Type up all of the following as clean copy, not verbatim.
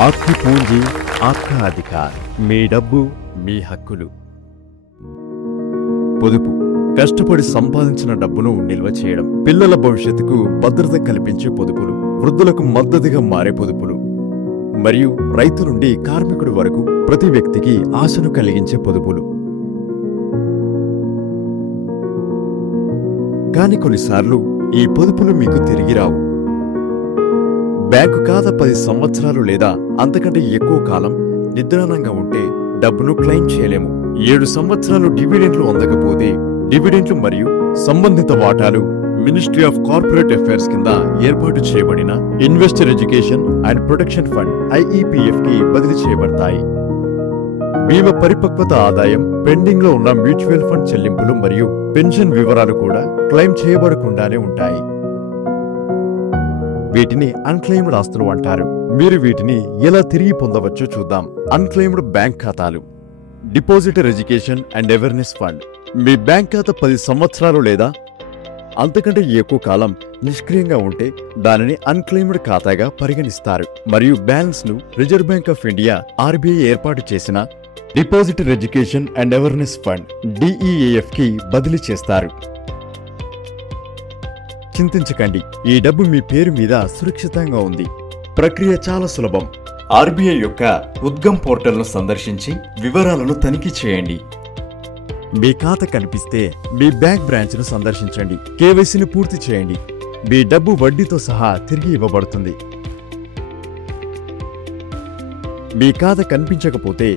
आपकी पूंजी आपका अधिकार మీ డబ్బు మీ హక్కులు పొదుపు కష్టపడి సంపాదించిన డబ్బును నిల్వ చేయడం పిల్లల భవిష్యత్తుకు భద్రత కల్పించే పొదుపులు వృద్ధులకు మద్దతుగా మారే పొదుపులు మరియు రైతు నుండి కార్మికుడి వరకు ప్రతి వ్యక్తికి ఆశను కలిగించే పొదుపులు కానీ కొన్నిసార్లు ఈ పొదుపులు మీకు తిరిగి రావు బ్యాంకు ఖాతా 10 సంవత్సరాలు లేదా అంతకంటే ఎక్కువ కాలం నిద్రానంగా ఉంటే డబ్బును క్లెయిమ్ చేయలేము 7 సంవత్సరాలు డివిడెండ్లు అందకపోతే డివిడెండ్లు మరియు సంబంధిత వాటాలు మినిస్ట్రీ ఆఫ్ కార్పొరేట్ అఫైర్స్ కింద ఏర్పాటు చేయబడిన investor education and protection fund IEPF కి బదిలీ చేయబడతాయి బీమా పరిపక్వత ఆదాయం పెండింగ్ లో ఉన్న మ్యూచువల్ ఫండ్ చెల్లింపులు మరియు పెన్షన్ వివరాలు కూడా క్లెయిమ్ చేయబడకుండానే ఉంటాయి వీటిని అన్క్లెయిమ్డ్ ఆస్తులు అంటారు మీరు వీటిని ఎలా తిరిగి పొందవచ్చో చూద్దాం అన్క్లెయిమ్డ్ బ్యాంక్ ఖాతాలు depositor education and awareness fund me bank ఖాతా 10 సంవత్సరాలు లేదా అంతకంటే ఎక్కువ కాలం నిష్క్రియంగా ఉంటే దానిని అన్క్లెయిమ్డ్ ఖాతాగా పరిగణిస్తారు మరియు బ్యాలెన్స్ ను reserve bank of India RBI ఏర్పాటు చేసిన depositor education and awareness fund DEAF కి బదిలీ చేస్తారు చింతించకండి ఈ డబ్బు మీ పేరు మీద సురక్షితంగా ఉంది ప్రక్రియ చాలా సులభం RBI యొక్క ఉద్గమ్ పోర్టల్ను సందర్శించి వివరాలను తనిఖీ చేయండి మీ ఖాతా కనిపిస్తే మీ బ్యాంక్ బ్రాంచ్ను సందర్శించండి KYCని పూర్తి చేయండి మీ డబ్బు వడ్డీతో సహా తిరిగి ఇవ్వబడుతుంది మీ ఖాతా కనిపించకపోతే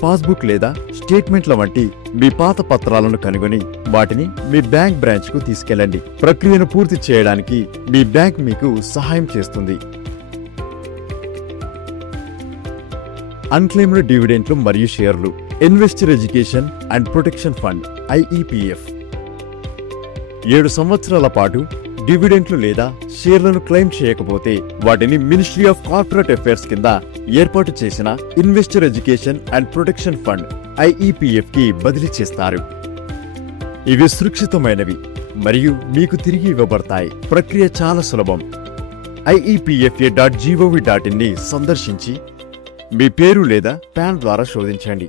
పాస్బుక్ లేదా స్టేట్మెంట్ల వంటి మీ పాత పత్రాలను కనుగొని వాటిని మీ బ్యాంక్ బ్రాంచ్ కు తీసుకెళ్లండి ప్రక్రియను పూర్తి చేయడానికి మీ బ్యాంక్ మీకు సహాయం చేస్తుంది అన్క్లెయిమ్డ్ డివిడెంట్లు మరియు షేర్లు investor education and protection fund IEPF 7 సంవత్సరాల పాటు డివిడెంట్లు లేదా షేర్లను క్లెయిమ్ చేయకపోతే వాటిని మినిస్ట్రీ ఆఫ్ కార్పొరేట్ అఫైర్స్ కింద ఏర్పాటు చేసిన investor education and protection fund IEPF కి బదిలీ చేస్తారు ఇవి సురక్షితమైనవి మరియు మీకు తిరిగి ఇవ్వబడతాయి ప్రక్రియ చాలా సులభం IEPFA.gov.in ని సందర్శించి మీ పేరు లేదా పాన్ ద్వారా శోధించండి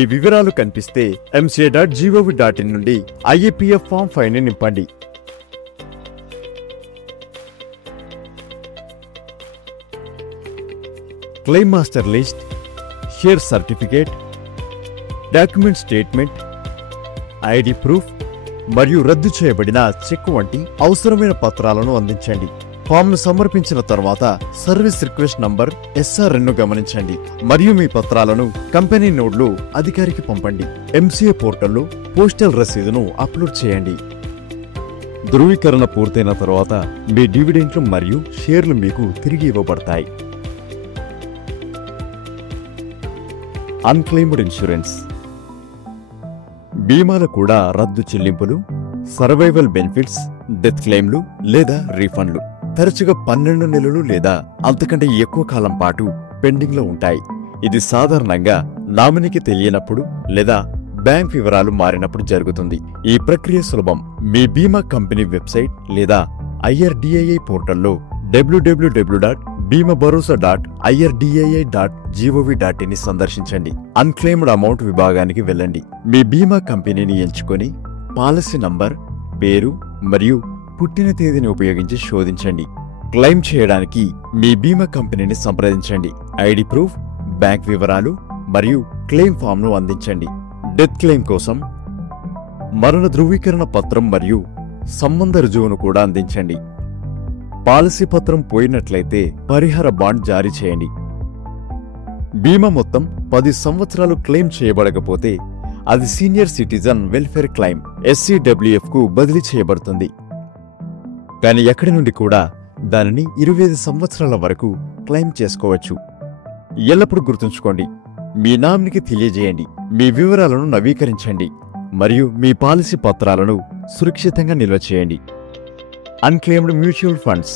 ఈ వివరాలు కనిపిస్తే MCA.gov.in నుండి IEPF ఫామ్ 5 ని నింపండి claim master list share certificate document statement ID proof మరియు రద్దు చేయబడిన చెక్ వంటి అవసరమైన పత్రాలను అందించండి ఫామ్ను సమర్పించిన తర్వాత సర్వీస్ రిక్వెస్ట్ నంబర్ SRN ను గమనించండి మరియు మీ పత్రాలను కంపెనీ నోడ్లో అధికారికి పంపండి MCA పోర్టల్లో పోస్టల్ రసీదును అప్లోడ్ చేయండి ధృవీకరణ పూర్తయిన తర్వాత మీ డివిడెంట్లు మరియు షేర్లు మీకు తిరిగి ఇవ్వబడతాయి అన్క్లెయిమ్డ్ ఇన్సూరెన్స్ బీమాలు కూడా రద్దు చెల్లింపులు సర్వైవల్ బెనిఫిట్స్ డెత్ క్లెయిమ్లు లేదా రీఫండ్లు తరచుగా 12 నెలలు లేదా అంతకంటే ఎక్కువ కాలం పాటు పెండింగ్ లో ఉంటాయి ఇది సాధారణంగా నామినీకి తెలియనప్పుడు లేదా బ్యాంక్ వివరాలు మారినప్పుడు జరుగుతుంది ఈ ప్రక్రియ సులభం మీ బీమా కంపెనీ వెబ్సైట్ లేదా IRDAI పోర్టల్లో www.beemabharosa.irdai.gov.in ని సందర్శించండి అన్క్లెయిమ్డ్ అమౌంట్ విభాగానికి వెళ్ళండి మీ బీమా కంపెనీని ఎంచుకొని పాలసీ నంబర్ పేరు మరియు పుట్టిన తేదీని ఉపయోగించి శోధించండి క్లెయిమ్ చేయడానికి మీ బీమా కంపెనీని సంప్రదించండి ID ప్రూఫ్ బ్యాంక్ వివరాలు మరియు క్లెయిమ్ ఫామ్ ను అందించండి డెత్ క్లెయిమ్ కోసం మరణ ధృవీకరణ పత్రం మరియు సంబంధ రుజువును కూడా అందించండి పాలసీ పత్రం పోయినట్లయితే పరిహార బాండ్ జారీ చేయండి బీమా మొత్తం 10 సంవత్సరాలు క్లెయిమ్ చేయబడకపోతే అది senior citizen welfare claim SCWF కు బదిలీ చేయబడుతుంది కానీ ఎక్కడి నుండి కూడా దానిని 25 సంవత్సరాల వరకు క్లెయిమ్ చేసుకోవచ్చు ఎల్లప్పుడూ గుర్తుంచుకోండి మీ నామినీకి తెలియజేయండి మీ వివరాలను నవీకరించండి మరియు మీ పాలసీ పత్రాలను సురక్షితంగా నిల్వ చేయండి అన్క్లెయిమ్డ్ మ్యూచువల్ ఫండ్స్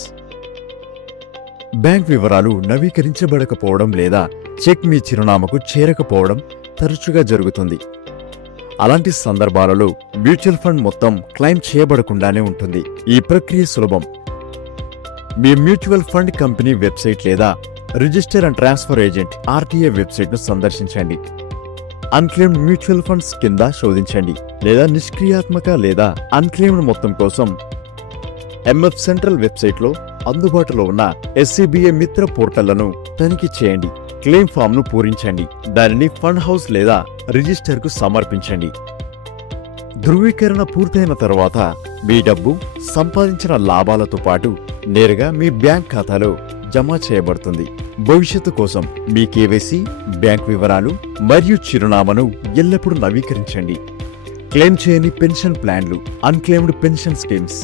బ్యాంక్ వివరాలు నవీకరించబడకపోవడం లేదా చెక్ మీ చిరునామాకు చేరకపోవడం తరచుగా జరుగుతుంది అలాంటి సందర్భాలలో మ్యూచువల్ ఫండ్ మొత్తం క్లెయిమ్ చేయబడకుండానే ఉంటుంది ఈ ప్రక్రియ సులభం మీ మ్యూచువల్ ఫండ్ కంపెనీ వెబ్సైట్ లేదా register and transfer agent RTA వెబ్సైట్ను సందర్శించండి. అన్క్లెయిమ్డ్ మ్యూచువల్ ఫండ్స్ కింద శోధించండి లేదా నిష్క్రియాత్మక లేదా అన్క్లెయిమ్డ్ మొత్తం కోసం ఎంఎఫ్ సెంట్రల్ వెబ్సైట్లో అందుబాటులో ఉన్న ఎస్సీబీఏ మిత్ర పోర్టళ్లను తనిఖీ చేయండి. క్లెయిమ్ ఫామ్ను పూరించండి. దానిని ఫండ్ హౌస్ లేదా రిజిస్టర్కు సమర్పించండి. ధృవీకరణ పూర్తయిన తర్వాత మీ డబ్బు సంపాదించిన లాభాలతో పాటు నేరుగా మీ బ్యాంక్ ఖాతాలో జమ చేయబడుతుంది. భవిష్యత్తు కోసం మీ కేవైసీ, బ్యాంక్ వివరాలు మరియు చిరునామాను ఎల్లప్పుడూ నవీకరించండి. క్లెయిమ్ చేయని పెన్షన్ ప్లాన్లు, అన్క్లెయిమ్డ్ పెన్షన్ స్కీమ్స్.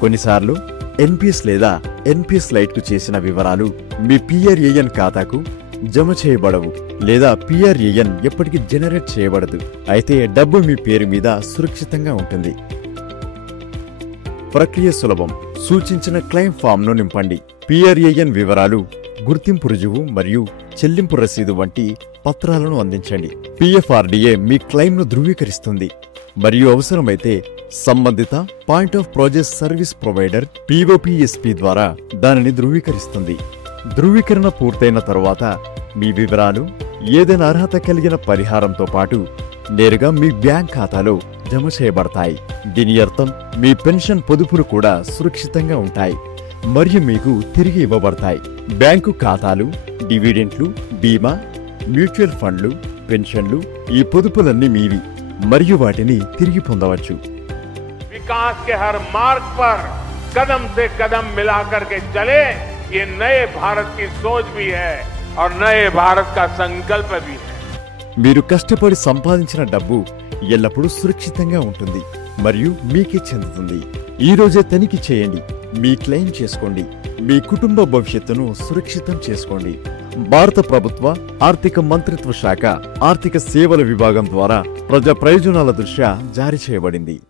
కొన్నిసార్లు ఎన్పిఎస్ లేదా ఎన్పిఎస్ లైట్కు చేసిన వివరాలు మీ పిఆర్ఏఎన్ ఖాతాకు జమ చేయబడవు లేదా పిఆర్ఏఎన్ ఎప్పటికీ జనరేట్ చేయబడదు. అయితే డబ్బు మీ పేరు మీద సురక్షితంగా ఉంటుంది. ప్రక్రియ సులభం. సూచించిన క్లెయిమ్ ఫామ్ను నింపండి. పిఆర్ఏఎన్ వివరాలు, గుర్తింపు రుజువు మరియు చెల్లింపు రసీదు వంటి పత్రాలను అందించండి. పిఎఫ్ఆర్డీఏ మీ క్లెయిమ్ను ధృవీకరిస్తుంది మరియు అవసరమైతే సంబంధిత point of project service provider POPSP ద్వారా దానిని ధృవీకరిస్తుంది. ధృవీకరణ పూర్తయిన తరువాత మీ వివరాలు ఏదైనా అర్హత కలిగిన పరిహారంతో పాటు నేరుగా మీ బ్యాంక్ ఖాతాలో జమ చేయబడతాయి. దీని అర్థం మీ పెన్షన్ పొదుపులు కూడా సురక్షితంగా ఉంటాయి మరియు మీకు తిరిగి ఇవ్వబడతాయి. బ్యాంకు ఖాతాలు, డివిడెంట్లు, బీమా, మ్యూచువల్ ఫండ్లు, పెన్షన్లు, ఈ పొదుపులన్నీ మీవి మరియు వాటిని తిరిగి పొందవచ్చు. विकास के हर मार्ग पर कदम से कदम मिलाकर के चले, ये नए भारत की सोच भी है और नए भारत का संकल्प भी है. మీరు కష్టపడి సంపాదించిన డబ్బు ఎల్లప్పుడూ సురక్షితంగా ఉంటుంది మరియు మీకే చెందుతుంది. ఈ రోజే తనిఖీ చేయండి. మీ క్లెయిమ్ చేసుకోండి. మీ కుటుంబ భవిష్యత్తును సురక్షితం చేసుకోండి. భారత ప్రభుత్వ ఆర్థిక మంత్రిత్వ శాఖ ఆర్థిక సేవల విభాగం ద్వారా ప్రజా ప్రయోజనాల దృష్ట్యా జారీ చేయబడింది.